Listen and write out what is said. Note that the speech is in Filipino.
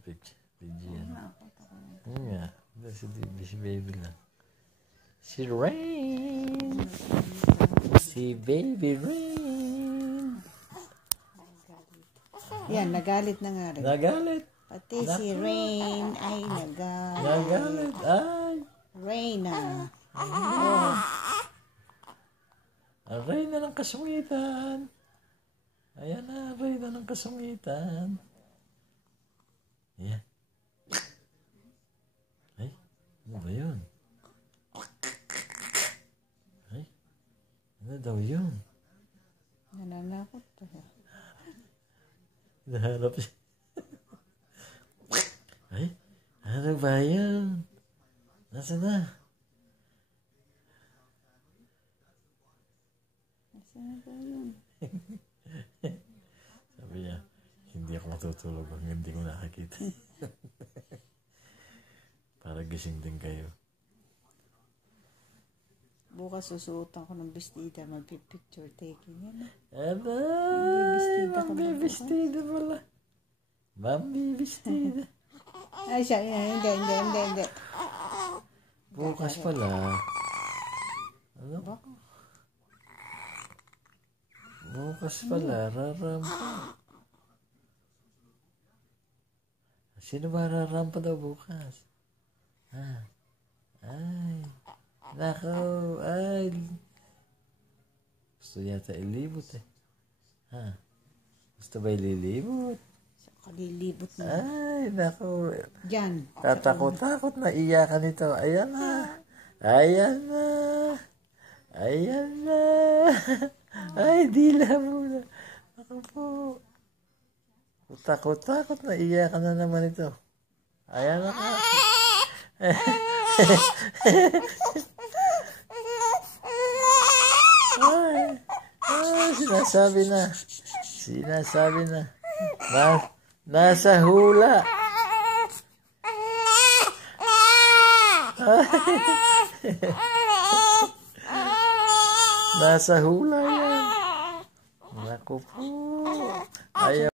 picture. Yan. Nga. Si baby lang. Si Rain. Si Baby Rain. Yan, nagalit na nga rin. Nagalit. Pati si Rain ay nagalit. Nagalit. Ay. Reyna. Oh. Ang Reyna ng kasungitan. Ayan na, Reyna ng kasungitan. Ayan. Ay, ano ba yun? Ay, ano daw yun? Nananakot to. Nahanap siya. Ay, ano ba yun? Nasaan na? Nasaan ba yun? Sabi niya, hindi ako matutulog hanggang hindi ko nakakita. Para gising din kayo. Bukas susuotan ko ng bestida, magpipicture taking yan. Ano? May bestida ka ba? Mami bestida. Ay siya, hindi. Bukas pala. Ano ba? Bukas pala, rarampa. Sino ba rarampa daw bukas? Ay. Nako, ay. Gusto yata ilibot eh. Gusto ba ililibot? Sa kalilibot na. Ay, nako. Diyan. Tatakot-takot na iyakan ito. Ayan na. Ayan na. Ayan na. Ay, dila muna. Ako po. Takot-takot na iyakan na naman ito. Ayan na ka. Sinasabi na. Nasa hula. Nasa hula yan. Naku po. Ayaw.